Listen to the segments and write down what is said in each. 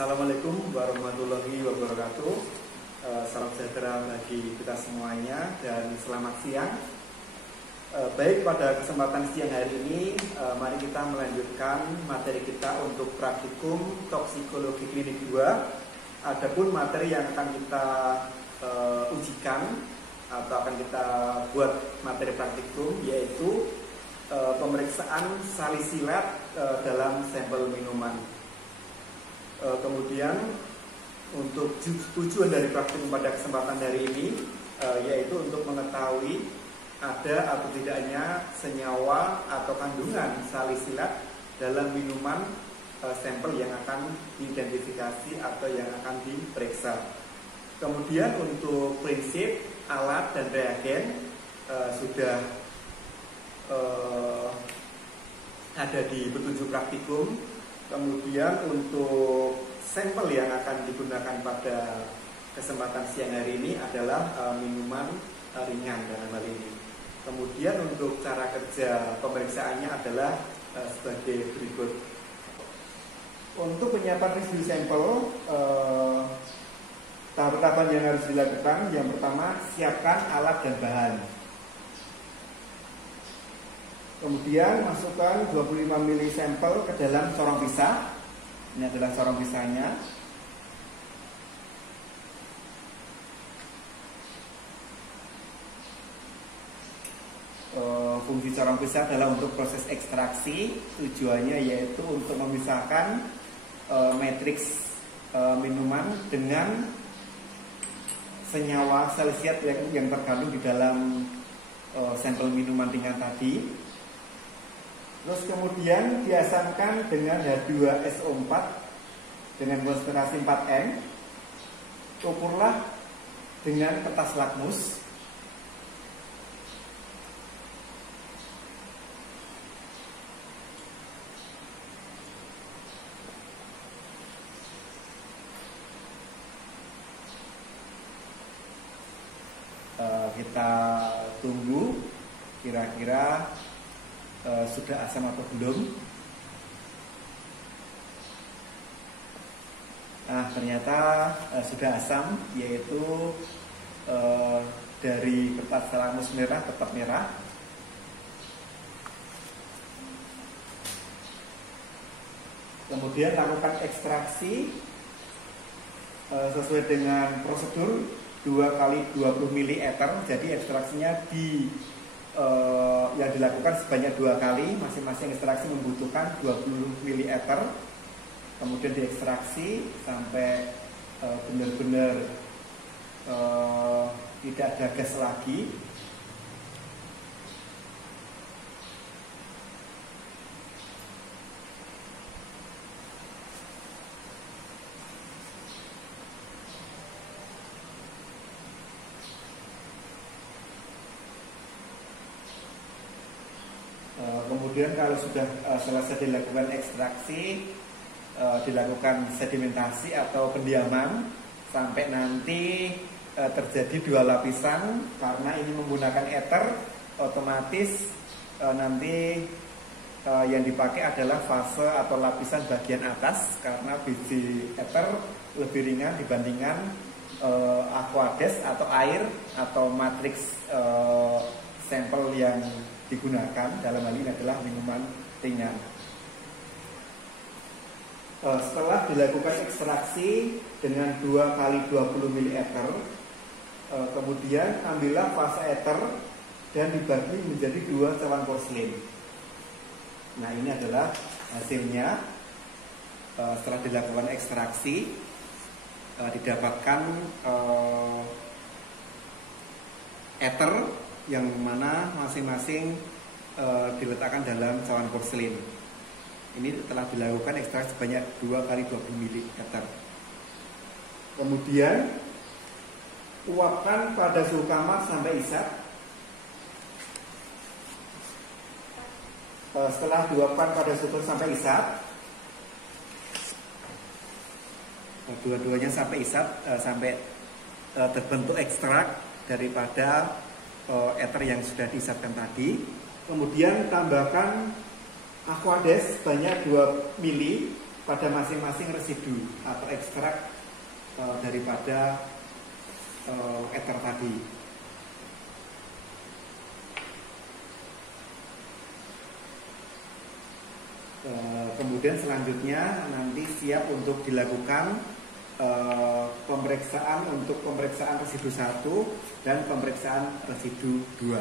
Assalamualaikum warahmatullahi wabarakatuh. Salam sejahtera bagi kita semuanya dan selamat siang. Baik, pada kesempatan siang hari ini mari kita melanjutkan materi kita untuk praktikum toksikologi klinik 2. Adapun materi yang akan kita ujikan atau akan kita buat materi praktikum yaitu pemeriksaan salisilat dalam sampel minuman. Kemudian untuk tujuan dari praktikum pada kesempatan hari ini yaitu untuk mengetahui ada atau tidaknya senyawa atau kandungan salisilat dalam minuman sampel yang akan diidentifikasi atau yang akan diperiksa. Kemudian untuk prinsip, alat dan reagen sudah ada di petunjuk praktikum. Kemudian untuk sampel yang akan digunakan pada kesempatan siang hari ini adalah minuman ringan dalam hal ini. Kemudian untuk cara kerja pemeriksaannya adalah sebagai berikut. Untuk penyiapan residu sampel, tahapan yang harus dilakukan, yang pertama siapkan alat dan bahan. Kemudian masukkan 25 ml sampel ke dalam corong pisah. Ini adalah corong pisahnya. Fungsi corong pisah adalah untuk proses ekstraksi. Tujuannya yaitu untuk memisahkan matriks minuman dengan senyawa salisilat yang terkandung di dalam sampel minuman ringan tadi. Terus kemudian diasamkan dengan H2SO4 dengan konsentrasi 4M. Ukurlah dengan kertas lakmus. Kita tunggu kira-kira sudah asam atau belum. Nah, ternyata sudah asam, yaitu dari kertas lakmus merah tetap merah. Kemudian lakukan ekstraksi sesuai dengan prosedur 2 kali 20 ml ether. Jadi ekstraksinya yang dilakukan sebanyak 2 kali. Masing-masing ekstraksi membutuhkan 20 ml ether. Kemudian diekstraksi sampai benar-benar tidak ada gas lagi. Kemudian kalau sudah selesai dilakukan ekstraksi, dilakukan sedimentasi atau pendiaman sampai nanti terjadi 2 lapisan. Karena ini menggunakan ether, otomatis nanti yang dipakai adalah fase atau lapisan bagian atas, karena biji ether lebih ringan dibandingkan aqueous atau air atau matriks sampel yang digunakan. Dalam hal ini adalah minuman ringan. Setelah dilakukan ekstraksi dengan 2 kali 20 ml ether, kemudian ambillah fase ether dan dibagi menjadi 2 cawan porselin. Nah, ini adalah hasilnya. Setelah dilakukan ekstraksi, didapatkan ether yang mana masing-masing diletakkan dalam cawan porselin. Ini telah dilakukan ekstraksi sebanyak 2 kali 20 ml ether. Kemudian uapkan pada suhu kamar sampai isap. Setelah diuapkan pada suhu sampai isap, dua-duanya sampai isap, sampai terbentuk ekstrak daripada ether yang sudah diisapkan tadi. Kemudian tambahkan aqueous sebanyak 2 ml pada masing-masing residu atau ekstrak daripada ether tadi. Kemudian selanjutnya nanti siap untuk dilakukan pemeriksaan untuk pemeriksaan residu 1 dan pemeriksaan residu 2.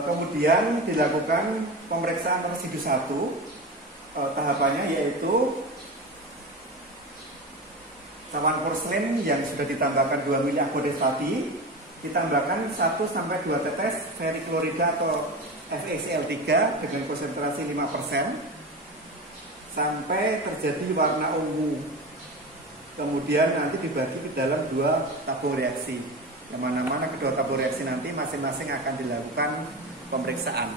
Kemudian dilakukan pemeriksaan residu 1. Tahapannya yaitu cawan porselen yang sudah ditambahkan 2 mili aqueous tadi ditambahkan 1-2 tetes ferriklorida atau FeCl3 dengan konsentrasi 5% sampai terjadi warna ungu. Kemudian nanti dibagi ke dalam 2 tabung reaksi. Yang mana-mana kedua tabung reaksi nanti masing-masing akan dilakukan pemeriksaan.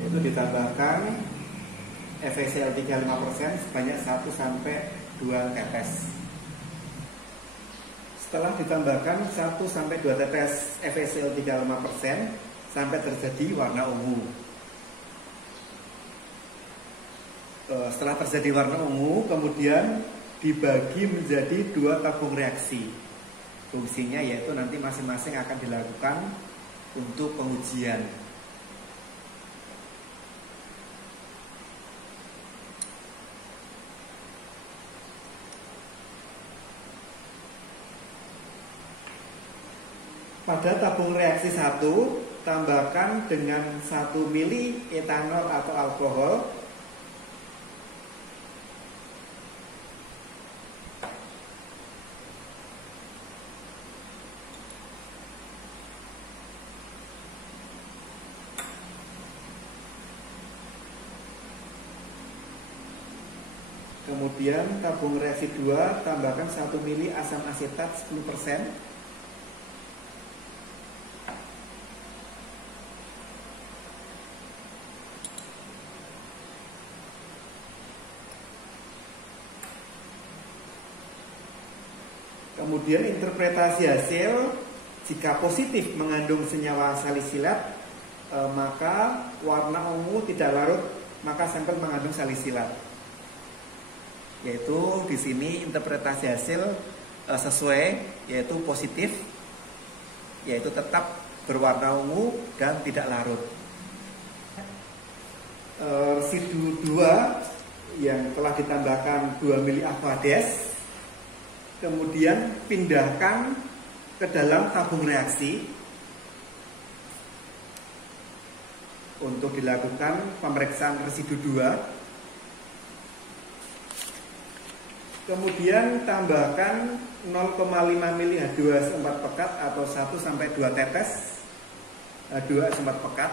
Yaitu ditambahkan FeCl3 5% sebanyak 1-2 tetes. Setelah ditambahkan 1-2 tetes FeCl3 5% sampai terjadi warna ungu. Setelah terjadi warna ungu, kemudian dibagi menjadi 2 tabung reaksi. Fungsinya yaitu nanti masing-masing akan dilakukan untuk pengujian. Pada tabung reaksi 1, tambahkan dengan 1 mili etanol atau alkohol kemudian tabung reaksi 2 tambahkan 1 mili asam asetat 10%. Kemudian interpretasi hasil, jika positif mengandung senyawa salisilat, maka warna ungu tidak larut, maka sampel mengandung salisilat. Yaitu di sini interpretasi hasil sesuai, yaitu positif, yaitu tetap berwarna ungu dan tidak larut. Residu 2 yang telah ditambahkan 2 mili aquades, kemudian pindahkan ke dalam tabung reaksi untuk dilakukan pemeriksaan residu 2. Kemudian tambahkan 0,5 mili H2S4 pekat atau 1-2 tetes H2S4 pekat.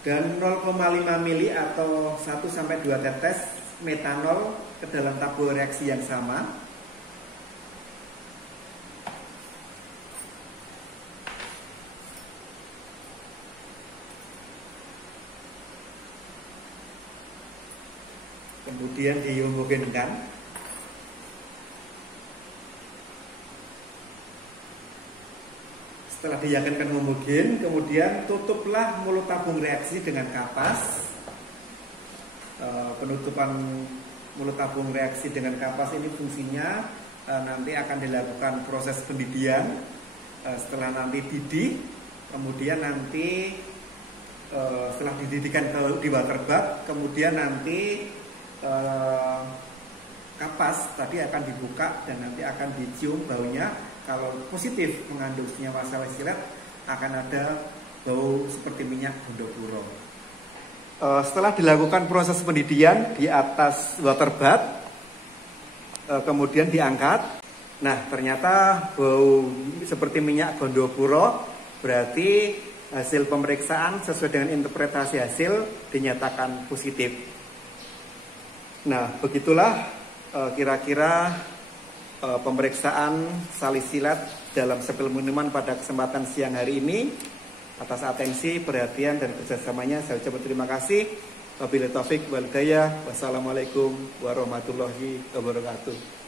Dan 0,5 mili atau 1-2 tetes metanol ke dalam tabung reaksi yang sama. Kemudian dihomogenkan. Setelah diyakinkan homogen, kemudian tutuplah mulut tabung reaksi dengan kapas. Penutupan mulut tabung reaksi dengan kapas ini fungsinya nanti akan dilakukan proses pendidihan. Setelah nanti didih, kemudian nanti setelah dididihkan di water bath, kemudian nanti kapas tadi akan dibuka dan nanti akan dicium baunya. Kalau positif mengandung senyawa salisilat, akan ada bau seperti minyak gondopuro. Setelah dilakukan proses pendidihan di atas water bath, kemudian diangkat. Nah, ternyata bau seperti minyak gondopuro, berarti hasil pemeriksaan sesuai dengan interpretasi hasil dinyatakan positif. Nah, begitulah kira-kira pemeriksaan salisilat dalam sampel minuman pada kesempatan siang hari ini. Atas atensi, perhatian, dan kerjasamanya saya ucapkan terima kasih. Wabillahi taufik wal hidayah. Wassalamualaikum warahmatullahi wabarakatuh.